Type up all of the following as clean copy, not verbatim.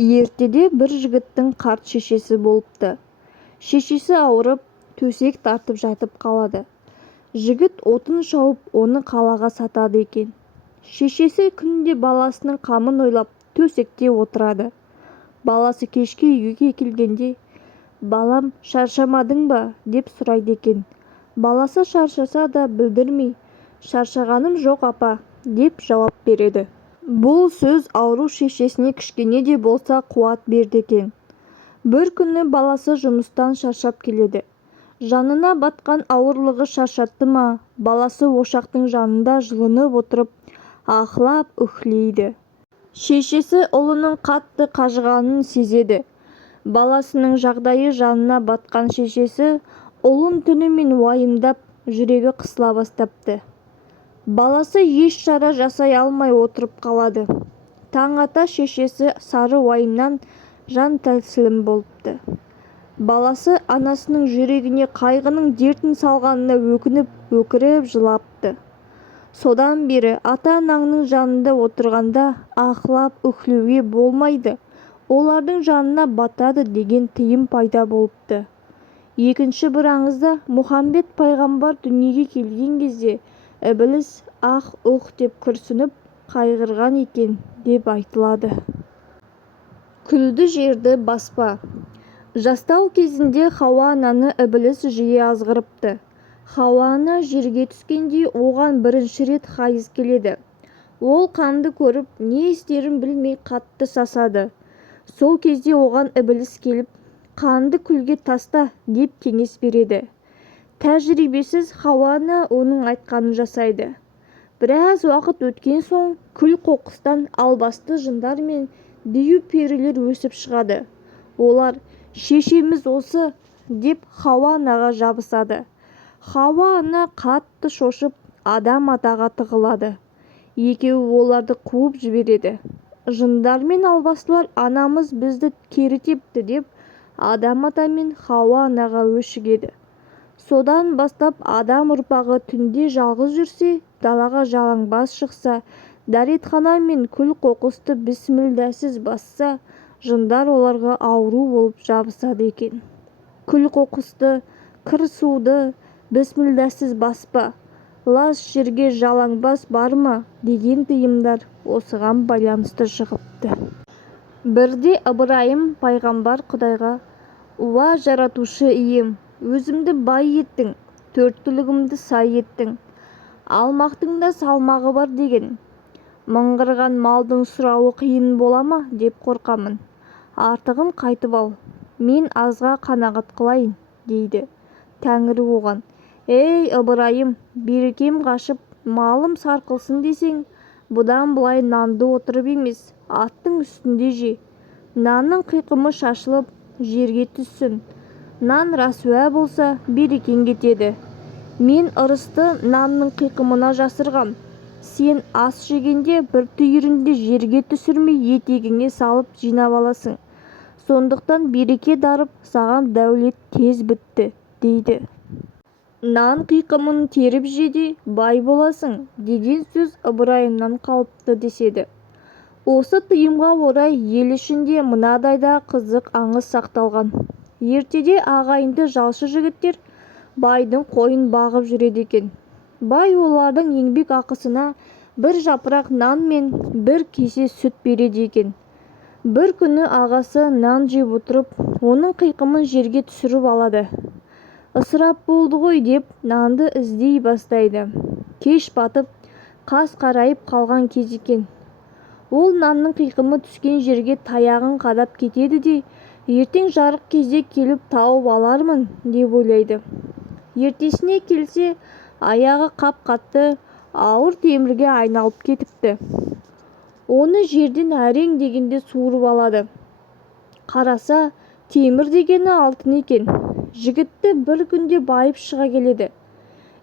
Ертеде бір жігіттің қарт шешесі болыпты. Шешесі ауырып, төсек тартып жатып қалады. Жігіт отын шауып оны қалаға сатады екен. Шешесі күнде баласының қамын ойлап төсекте отырады. Баласы кешке үйге келгенде, «Балам, шаршамадың ба?» деп сұрайды екен. Баласы шаршаса да білдірмей, «Шаршағаным жоқ, апа», деп жауап береді. Бұл сөз ауру шешесіне кішкене де болса қуат берді екен. Бір күні баласы жұмыстан шаршап келеді. Жанына батқан ауырлығы шаршатты ма, баласы ошақтың жанында жылынып отырып, аһлап-үһлейді. Шешесі ұлының қатты қажығанын сезеді. Баласының жағдайы жанына батқан шешесі ұлын түнімен уайымдап, жүрегі қысыла бастапты. Баласы еш шара жасай алмай отырып қалады. Таң ата шешесі сары уайымнан жан тәсілім болыпты. Баласы анасының жүрегіне қайғының дертін салғанына өкініп жылапты. Содан бері ата-анаңның жанында отырғанда аһлап-үһлеуге болмайды, олардың жанына батады деген тыйым пайда болыпты. Екінші бір аңызда Мұхаммед пайғамбар дүниеге келген кезде Ібіліс аһ-ұһ деп күрсініп қайғырған екен деп айтылады. Күлді жерді баспа. Жастау кезінде Хауа ананы Ібіліс жиі азғырыпты. Хауа ана жерге түскенде оған бірінші рет хайыз келеді. Ол қанды көріп, не істерін білмей қатты сасады. Сол кезде оған Ібіліс келіп, «Қанды күлге таста» деп кеңес береді. Тәжірибесіз Хауа ана оның айтқанын жасайды. Біраз уақыт өткен соң күл-қоқыстан албасты жындар мен дию перілер өсіп шығады. Олар «Шешеміз осы» деп Хауа анаға жабысады. Хауа ана қатты шошып адам атаға тығылады. Екеуі оларды қуып жібереді. Жындар мен албастылар «Анамыз бізді кері тепті» деп адам ата мен Хауа анаға өшігеді. Содан бастап адам ұрпағы түнде жалғыз жүрсе, далаға жалаңбас шықса, дәретхана мен күл-қоқысты бісмілдәсіз басса, жындар оларға ауру болып жабысады екен. Күл-қоқысты, кір-суды бісмілдәсіз баспа, лас жерге жалаңбас барма деген тыйымдар осыған байланысты шығыпты. Бірде Ыбырайым пайғамбар Құдайға: «Уа жаратушы ием, өзімді бай еттің, төрт түлігімді сай еттің, алмақтың да салмағы бар» деген. «Мыңғырған малдың сұрауы қиын бола ма деп қорқамын. Артығын қайтып ал, мен азға қанағат қылайын» дейді. Тәңірі оған: «Ей Ыбырайым, берекем қашып, малым сарқылсын десең, бұдан былай нанды отырып емес, аттың үстінде же. Нанның қиқымы шашылып, жерге түссін. Нан рәсуа болса, берекең кетеді. Мен ырысты нанның қиқымына жасырғам. Сен ас жегенде бір түйірінде жерге түсірмей етегіңе салып жинап аласың. Сондықтан береке дарып, саған дәулет тез бітті» дейді. «Нан қиқымын теріп жеде, бай боласың» деген сөз Ыбырайымнан қалыпты деседі. Осы тыйымға орай ел ішінде мынадай да қызық аңыз сақталған. Ертеде ағайынды жалшы жігіттер байдың қойын бағып жүреді екен. Бай олардың еңбек ақысына бір жапырақ нан мен бір кесе сүт береді екен. Бір күні ағасы нан жеп отырып, оның қиқымын жерге түсіріп алады. «Ысырап болды ғой» деп нанды іздей бастайды. Кеш батып, қас қарайып қалған кез екен. Ол нанның қиқымы түскен жерге таяғын қадап кетеді де, ертең жарық кезде келіп тауып алармын деп ойлайды. Ертесіне келсе, аяғы қап-қатты ауыр темірге айналып кетіпті. Оны жерден әрең дегенде суырып алады. Қараса, темір дегені алтын екен. Жігітті бір күнде байып шыға келеді.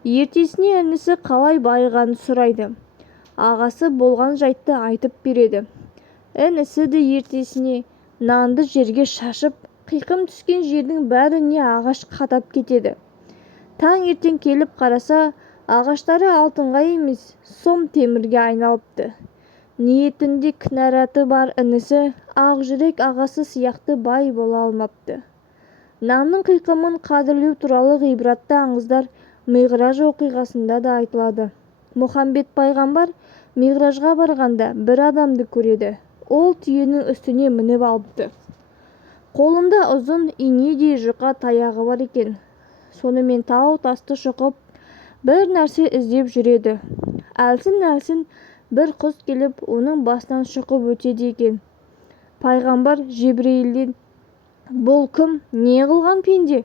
Ертесіне інісі қалай байығанын сұрайды. Ағасы болған жайтты айтып береді. Інісі де ертесіне нанды жерге шашып, қиқым түскен жердің бәріне ағаш қадап кетеді. Таң ертең келіп қараса, ағаштары алтынға емес, сом темірге айналыпты. ниетінде кінәраты бар інісі ақжүрек ағасы сияқты бай бола алмапты. Нанның қиқымын қадірлеу туралы ғибратты аңыздар Миғраж оқиғасында да айтылады. Мұхамбет пайғамбар Миғражға барғанда бір адамды көреді. Ол түйенің үстіне мініп алыпты. Қолында ұзын инедей жұқа таяғы бар екен. Сонымен тау-тасты шұқып, бір нәрсе іздеп жүреді. Әлсін-әлсін бір құс келіп, оның басынан шұқып өтеді екен. Пайғамбар Жебірейілден: «Бұл кім, не қылған пенде?»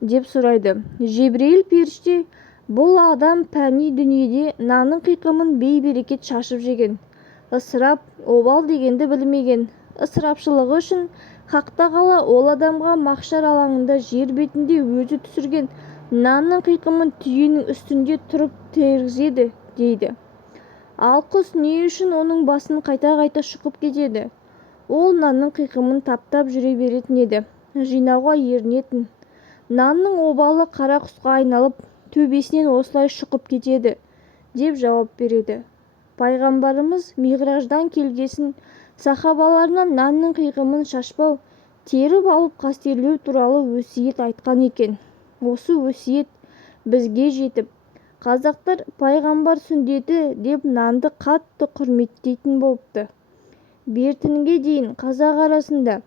деп сұрайды. Жебірейіл періште: «Бұл адам пәни дүниеде нанның қиқымын бей-берекет шашып жеген. Ысырап, обал дегенді білмеген. Ысырапшылығы үшін Хақ-тағала ол адамға махшар алаңында жер бетінде өзі түсірген нанның қиқымын түйенің үстінде тұрып тергізеді» дейді. Ал құс не үшін оның басын қайта-қайта шұқып кетеді? Ол нанның қиқымын таптап жүре беретін еді, жинауға ерінетін. Нанның обалы қара құсқа айналып, төбесінен осылай шұқып кетеді деп жауап береді. Пайғамбарымыз Миғраждан келгесін сахабаларынан нанның қиқымын шашпау, теріп алып қастерлеу туралы өсиет айтқан екен. Осы өсиет бізге жетіп, қазақтар пайғамбар сүндеті деп нанды қатты құрметтейтін болыпты. Бертінге дейін қазақ арасында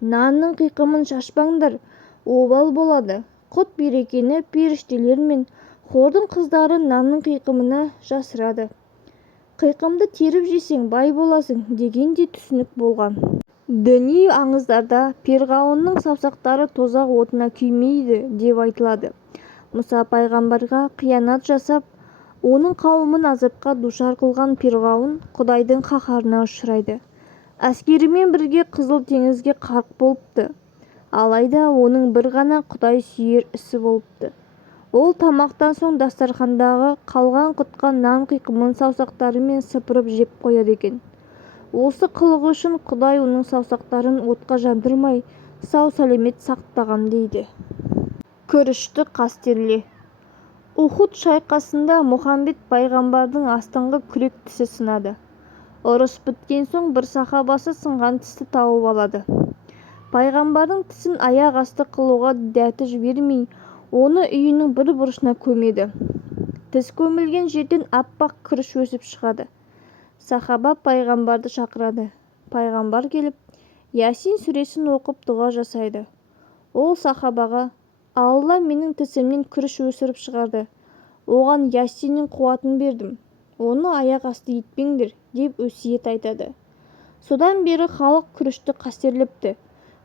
нанның қиқымын шашпаңдар, обал болады, құт берекені періштелер мен хордың қыздары нанның қиқымына жасырады. Қиқымды теріп жесең бай боласың деген де түсінік болған. Діни аңыздарда перғауынның саусақтары тозақ отына күймейді деп айтылады. Мұса пайғамбарға қиянат жасап, оның қауымын азапқа душар қылған перғауын Құдайдың қаһарына ұшырайды. Әскерімен бірге Қызыл теңізге қарқ болыпты. Алайда оның бір ғана Құдай сүйер ісі болыпты. Ол тамақтан соң дастархандағы қалған-құтқан нан қиқымын саусақтарымен сыпырып жеп қояды екен. Осы қылығы үшін Құдай оның саусақтарын отқа жандырмай, сау-сәлемет сақтаған дейді. Күрішті қастерле. Ухуд шайқасында Мұхамбет пайғамбардың астыңғы күрек тісі сынады. Ұрыс біткен соң бір сахабасы сынған тісті тауып алады. Пайғамбардың тісін аяқ асты қылуға дәті жібермей, оны үйінің бір бұрышына көмеді. Тіс көмілген жерден аппақ күріш өсіп шығады. Сахаба пайғамбарды шақырады. Пайғамбар келіп, Ясин сүресін оқып дұға жасайды. Ол сахабаға: «Алла менің тісімнен күріш өсіріп шығарды. Оған Ясиннің қуатын бердім. Оны аяқ асты етпеңдер» деп өсиет айтады. Содан бері халық күрішті қастерлепті.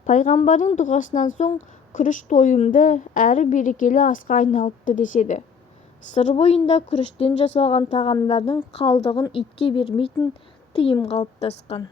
Пайғамбардың дұғасынан соң күріш тойымды әрі берекелі асқа айналыпты деседі. Сыр бойында күріштен жасалған тағамдардың қалдығын итке бермейтін тыйым қалыптасқан.